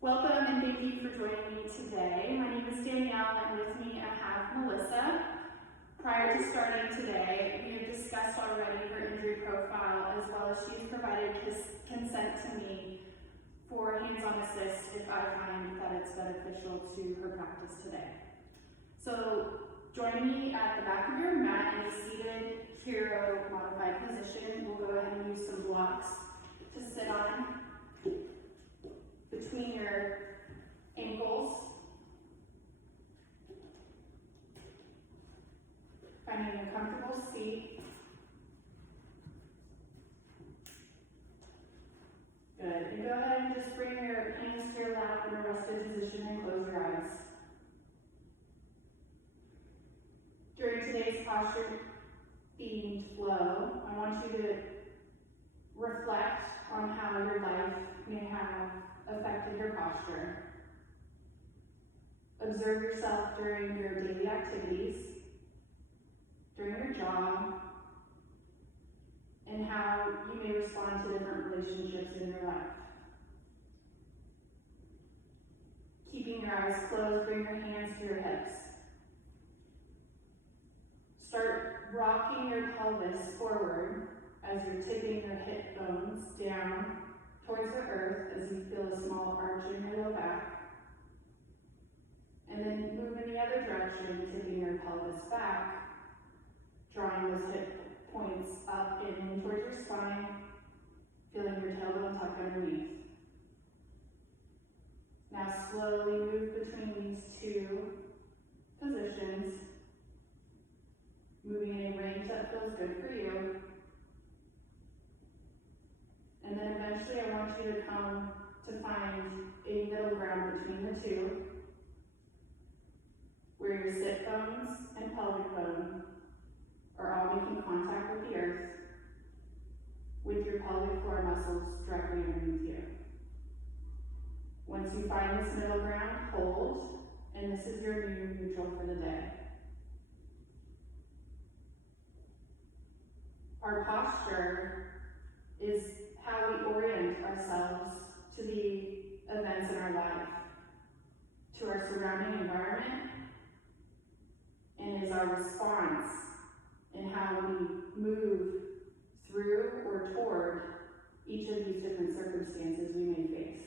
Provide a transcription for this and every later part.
Welcome and thank you for joining me today. My name is Danielle and with me I have Melissa. Prior to starting today, we have discussed already her injury profile as well as she has provided consent to me for hands-on assist if I find that it's beneficial to her practice today. So join me at the back of your mat in a seated hero modified position. We'll go ahead and use some blocks to sit on between your ankles. Finding a comfortable seat. Good. And go ahead and just bring your hands to your lap in a rested position and close your eyes. During today's posture themed flow, I want you to reflect on how your life may have affected your posture. Observe yourself during your daily activities, during your job, and how you may respond to different relationships in your life. Keeping your eyes closed, bring your hands to your hips. Start rocking your pelvis forward as you're tipping your hip bones down towards the earth as you feel a small arch in your low back. And then move in the other direction, tipping your pelvis back, drawing those hip points up and in towards your spine, feeling your tailbone tuck underneath. Now slowly move between these two positions, moving in a range that feels good for you. And then eventually I want you to come to find a middle ground between the two, where your sit bones and pelvic bone are all making contact with the earth, with your pelvic floor muscles directly underneath you. Once you find this middle ground, hold, and this is your new neutral for the day. Our posture is how we orient ourselves to the events in our life, to our surrounding environment, and is our response in how we move through or toward each of these different circumstances we may face.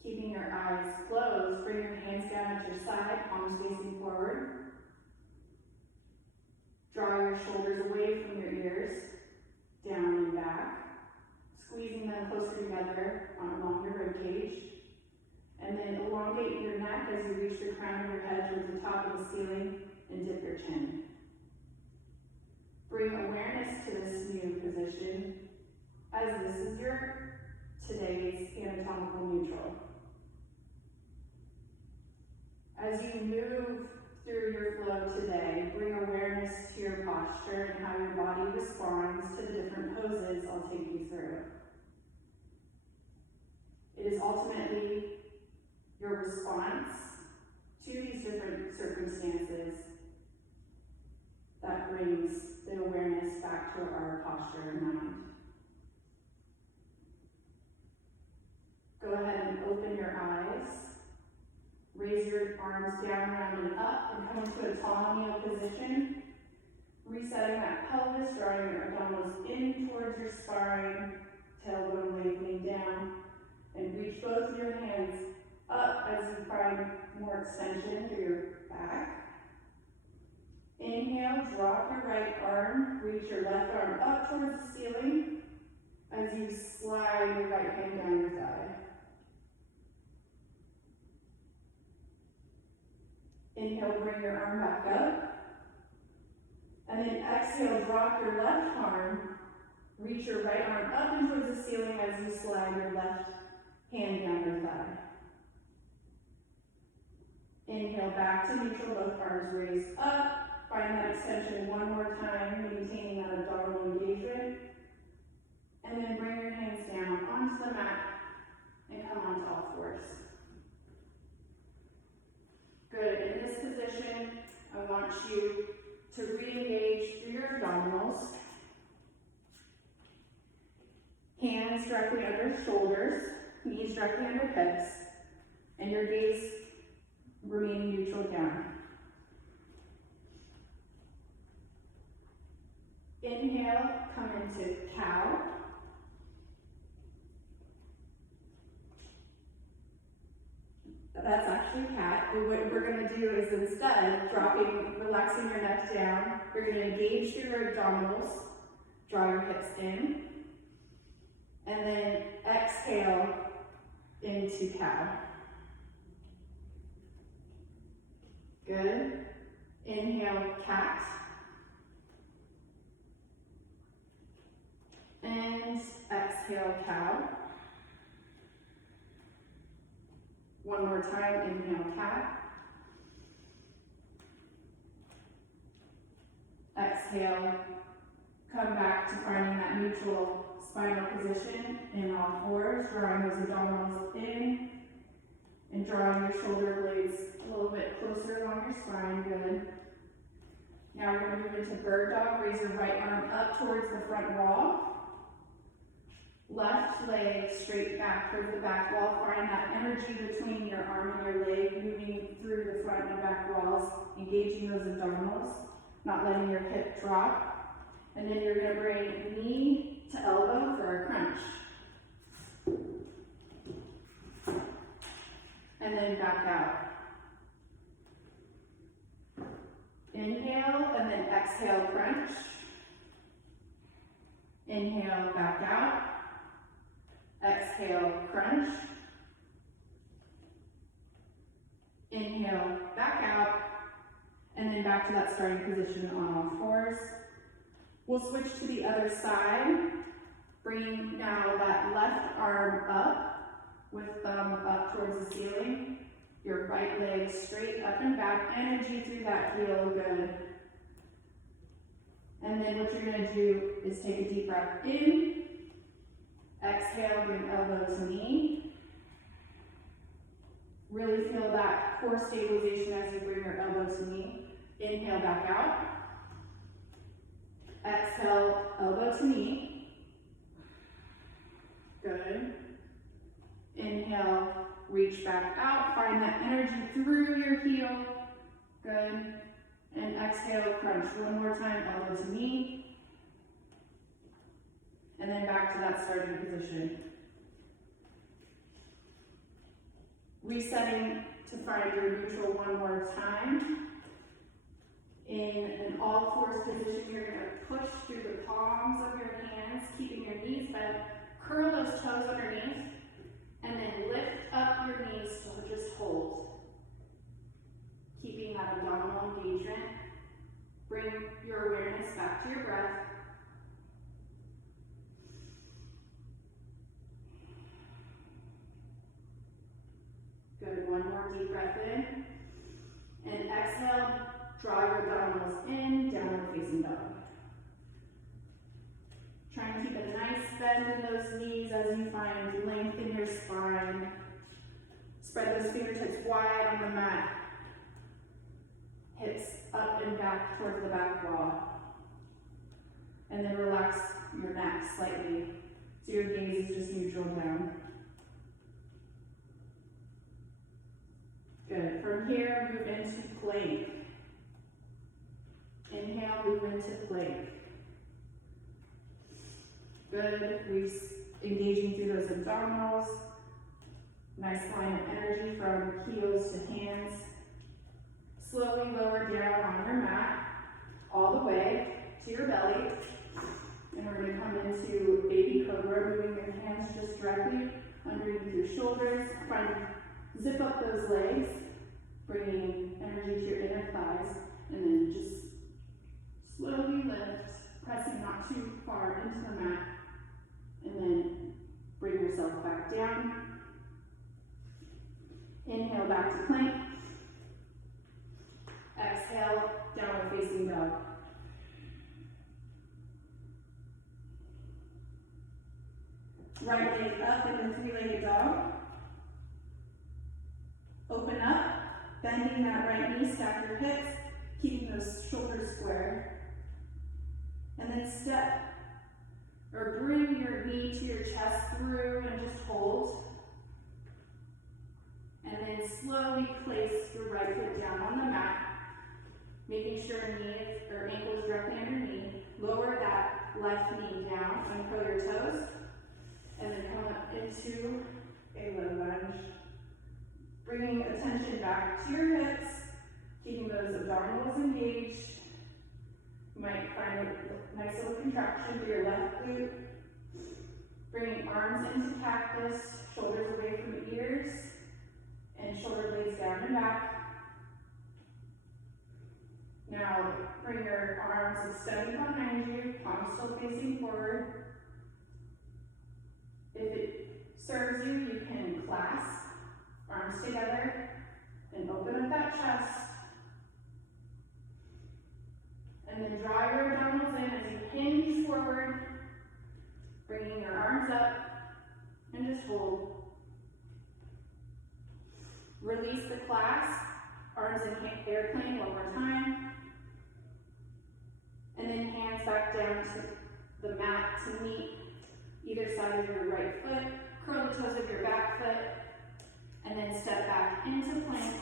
Keeping your eyes closed, bring your hands down at your side, palms facing forward. Draw your shoulders away from your ears, down and back, squeezing them closer together along your rib cage. And then elongate your neck as you reach the crown of your head towards the top of the ceiling and dip your chin. Bring awareness to this new position as this is your today's anatomical neutral. As you move through your flow today, bring awareness to your posture and how your body responds to the different poses I'll take you through. It is ultimately your response to these different circumstances that brings the awareness back to our posture and mind. Go ahead and open your eyes. Raise your arms down, round, and up, and come into a tall kneel position. Resetting that pelvis, drawing your abdominals in towards your spine, tailbone lengthening down, and reach both of your hands up as you find more extension through your back. Inhale, drop your right arm, reach your left arm up towards the ceiling as you slide your right hand down your thigh. Inhale, bring your arm back up. And then exhale, drop your left arm, reach your right arm up and towards the ceiling as you slide your left hand down your thigh. Inhale, back to neutral, both arms raised up. Find that extension one more time, maintaining that abdominal engagement. And then bring your hands down onto the mat and come onto all fours. Good. In this position, I want you to re-engage through your abdominals. Hands directly under shoulders, knees directly on your hips, and your gaze remaining neutral down. Inhale, come into cow. That's actually cat. And what we're going to do is instead, relaxing your neck down, you're going to engage through your abdominals, draw your hips in, and then exhale into cow. Good. Inhale, cat. And exhale, cow. One more time, inhale, cat. Exhale, come back to finding that neutral spinal position in all fours, drawing those abdominals in and drawing your shoulder blades a little bit closer along your spine. Good. Now we're going to move into bird dog. Raise your right arm up towards the front wall. Left leg straight back towards the back wall. Find that energy between your arm and your leg, moving through the front and back walls, engaging those abdominals, not letting your hip drop. And then you're going to bring knee to elbow for a crunch. And then back out. Inhale, and then exhale, crunch. Inhale, back out. Exhale, crunch. Inhale, back out. And then back to that starting position on all fours. We'll switch to the other side. Bring now that left arm up with thumb up towards the ceiling. Your right leg straight up and back. Energy through that heel, good. And then what you're going to do is take a deep breath in. Exhale, bring elbow to knee. Really feel that core stabilization as you bring your elbow to knee. Inhale, back out. Exhale, elbow to knee. Good. Inhale, reach back out. Find that energy through your heel. Good. And exhale, crunch. One more time, elbow to knee. And then back to that starting position. Resetting to find your neutral one more time. In an all fours position, you're going to push through the palms of your hands, keeping your knees bent. Curl those toes underneath, and then lift up your knees to just hold. Keeping that abdominal engagement. Bring your awareness back to your breath. Good, one more deep breath in. And exhale, draw your abdominals in, downward facing dog. Try and keep a nice bend in those knees as you find length in your spine. Spread those fingertips wide on the mat. Hips up and back towards the back wall. And then relax your neck slightly so your gaze is just neutral down. Good. From here, move into plank. Inhale, move into plank. Good. Engaging through those abdominals. Nice line of energy from heels to hands. Slowly lower down on your mat, all the way to your belly. And we're going to come into baby cobra, moving your hands just directly underneath your shoulders. Zip up those legs, bringing energy to your inner thighs, and then just slowly lift, pressing not too far into the mat, and then bring yourself back down. Inhale, back to plank. Exhale, downward facing dog. Right leg up in the three-legged dog. Open up, bending that right knee, stack your hips, keeping those shoulders square. And then step, or bring your knee to your chest through and just hold. slowly place your right foot down on the mat, making sure knee or ankle is directly under knee. Lower that left knee down, uncurl your toes, and then come up into a low lunge. Bringing attention back to your hips, keeping those abdominals engaged. You might find a nice little contraction through your left glute. Bringing arms into cactus, shoulders away from the ears, and shoulder blades down and back. Now, bring your arms extended behind you, palms still facing forward. If it serves you, you can clasp arms together and open up that chest. And then draw your abdominals in as you hinge forward, bringing your arms up, and just hold. Release the clasp, arms in airplane one more time. And then hands back down to the mat to meet either side of your right foot. Curl the toes of your back foot, and then step back into plank.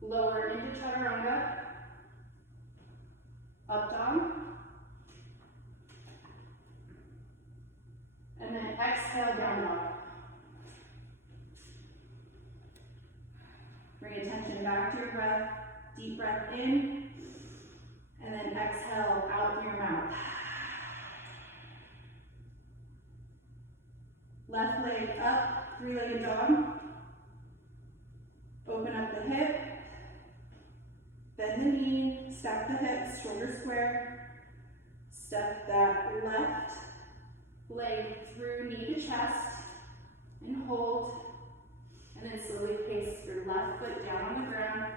Lower into chaturanga. Up dog. And then exhale, down dog. Bring attention back to your breath. Deep breath in. And then exhale out through your mouth. Left leg up, three-legged dog. Open up the hip. Bend the knee, stack the hips, shoulder square. Step that left leg through knee to chest and hold. And then slowly place your left foot down on the ground.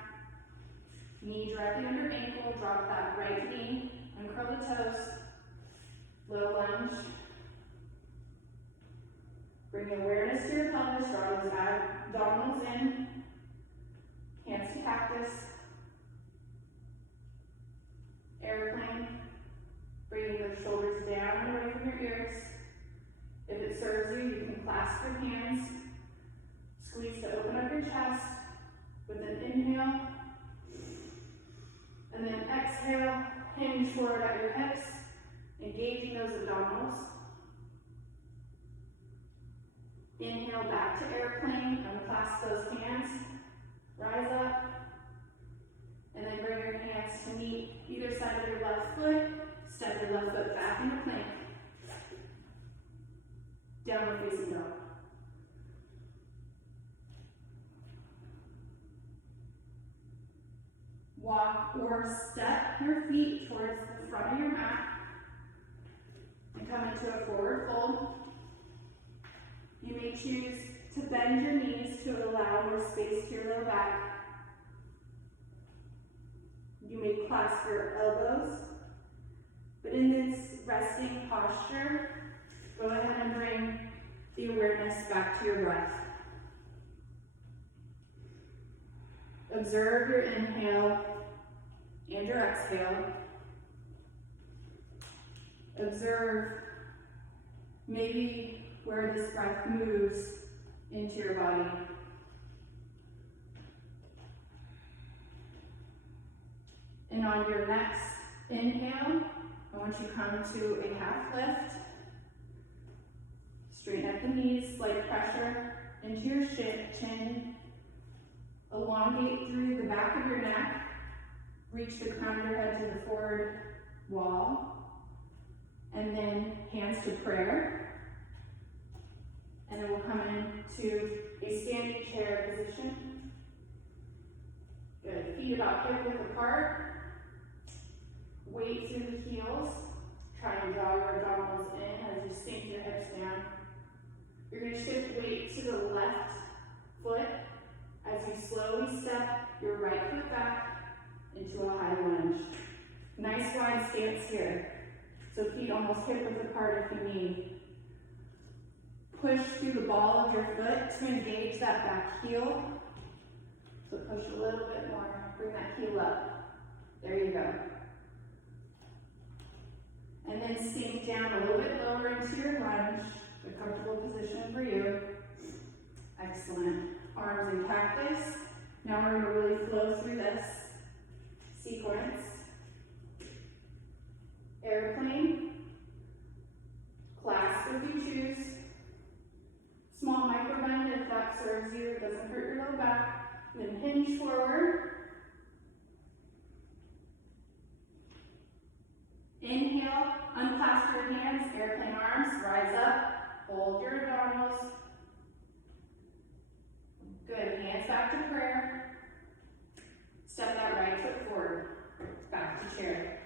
Knee directly under ankle, drop that right knee, uncurl the toes. Low lunge. Bring awareness to your pelvis, draw those abdominals in. Hands to cactus. Airplane. Bringing the shoulders down and away from your ears. If it serves you, you can clasp your hands. Squeeze to open up your chest with an inhale. And then exhale, hinge forward at your hips, engaging those abdominals. Inhale back to airplane, unclasp those hands, rise up, and then bring your hands to meet either side of your left foot, step your left foot back into plank. Downward facing dog. Walk or step your feet towards the front of your mat and come into a forward fold. You may choose to bend your knees to allow more space to your low back. You may clasp your elbows, but in this resting posture, go ahead and bring the awareness back to your breath. Observe your inhale and your exhale. Observe maybe where this breath moves into your body. And on your next inhale, I want you to come to a half lift. Straighten up the knees, slight pressure into your chin. Elongate through the back of your neck. Reach the crown of your head to the forward wall. And then hands to prayer. And then we'll come into a standing chair position. Good. Feet about hip width apart. Weight through the heels. Try and draw your abdominals in as you sink your hips down. You're going to shift weight to the left foot as you slowly step your right foot back into a high lunge. Nice wide stance here. So feet almost hip width apart if you need. Push through the ball of your foot to engage that back heel. So push a little bit more. Bring that heel up. There you go. And then sink down a little bit lower into your lunge, a comfortable position for you. Now we're going to really flow through this sequence. Airplane, clasp if you choose, small micro bend if that serves you, it doesn't hurt your low back, then hinge forward. Inhale, unclasp your hands, airplane arms, rise up, hold your abdominals. Good, hands back to prayer. Step that right foot forward, back to chair.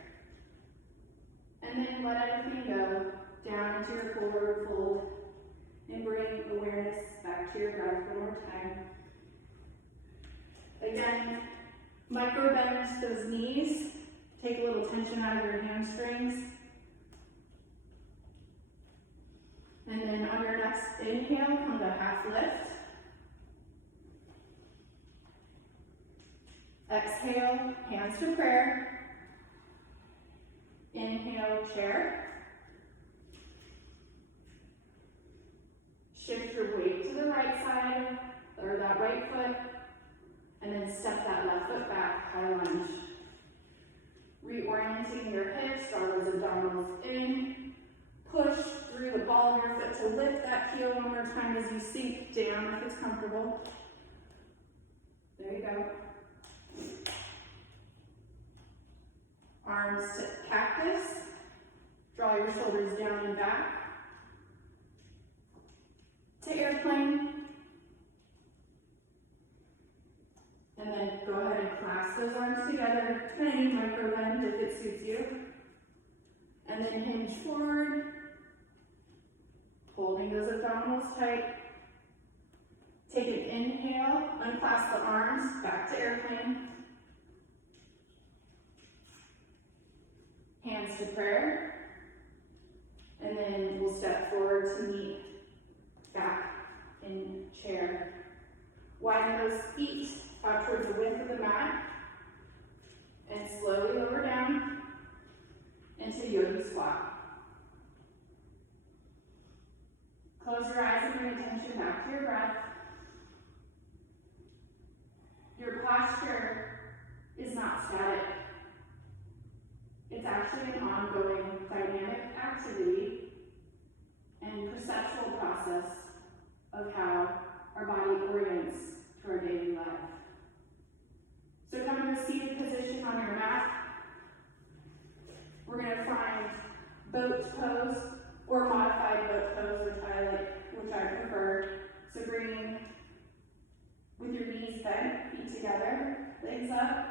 And then let everything go down into your forward fold and bring awareness back to your breath one more time. Again, micro bend those knees. Take a little tension out of your hamstrings. And then on your next inhale, come to half lift. Exhale, hands to prayer. Inhale, chair. Shift your weight to the right side, or that right foot, and then step that left foot back, high lunge. Reorienting your hips, draw those abdominals in. Push through the ball of your foot to lift that heel one more time as you sink down if it's comfortable. There you go. Arms to cactus. Draw your shoulders down and back. To airplane. And then go ahead and clasp those arms together. Tiny micro bend if it suits you. And then hinge forward. Holding those abdominals tight. Take an inhale, unclasp the arms, back to airplane. Hands to prayer. And then we'll step forward to meet back in chair. Widen those feet out towards the width of the mat. And slowly lower down into yogi squat. Close your eyes and bring attention back to your breath. Your posture is not static. It's actually an ongoing dynamic activity and perceptual process of how our body orients to our daily life. So come to a seated position on your mat. We're going to find boat pose or modified boat pose, which I prefer. So bringing with your knees bent, feet together, legs up,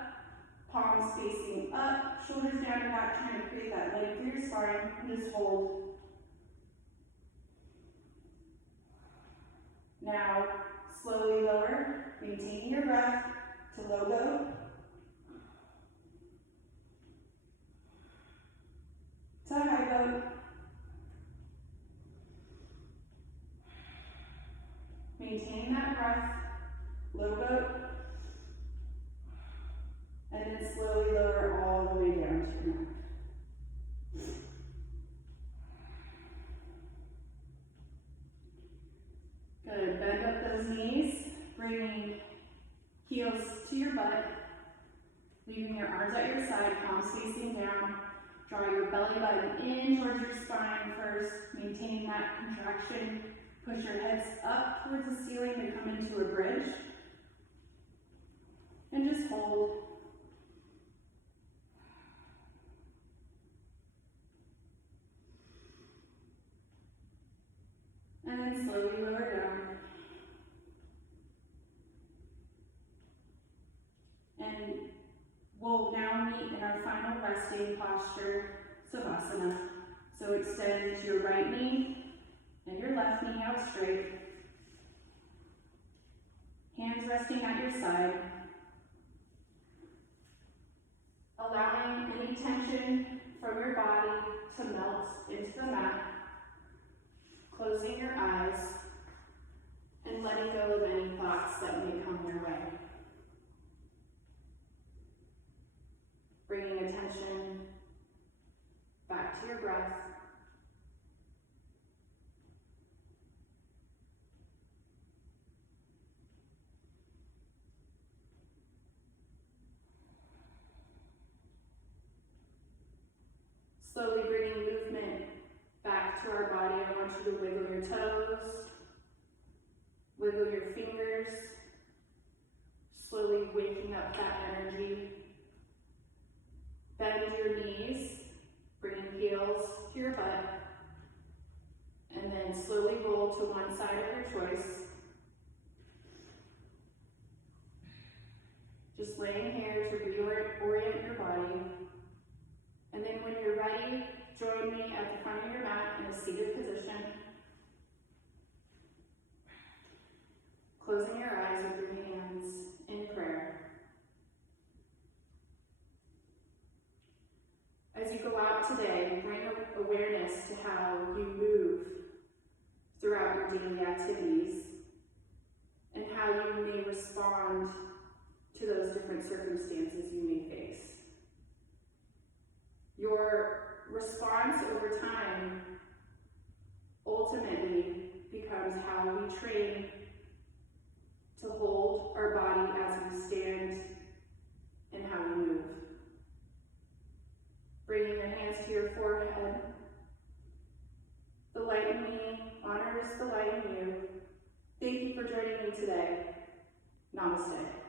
palms facing up, shoulders down and back, trying to create that leg through your spine, and just hold. Now, slowly lower, maintaining your breath to low boat, to high boat, maintaining that breath, low boat, and then slowly lower all the way down to your mat. Good, bend up those knees, bringing heels to your butt, leaving your arms at your side, palms facing down. Draw your belly button in towards your spine first, maintaining that contraction. Push your hips up towards the ceiling to come into a bridge. And just hold. And then slowly lower down. And we'll now meet in our final resting posture, Savasana. So extend your right knee and your left knee out straight. Hands resting at your side. Allowing any tension from your body to melt into the mat. Closing your eyes and letting go of any thoughts that may come your way. Bringing attention back to your breath. Slowly bringing movement back to our body. I want you to wiggle your toes, wiggle your fingers, slowly waking up that energy. Bend your knees, bringing heels to your butt, and then slowly roll to one side of your choice. Just laying here to reorient your body. And then when you're ready, join me at the front of your mat in a seated position. Closing your eyes with your hands in prayer. As you go out today, bring awareness to how you move throughout your daily activities and how you may respond to those different circumstances you may face. Your response over time ultimately becomes how we train to hold our body as we stand and how we move. Bringing your hands to your forehead. The light in me honors the light in you. Thank you for joining me today. Namaste.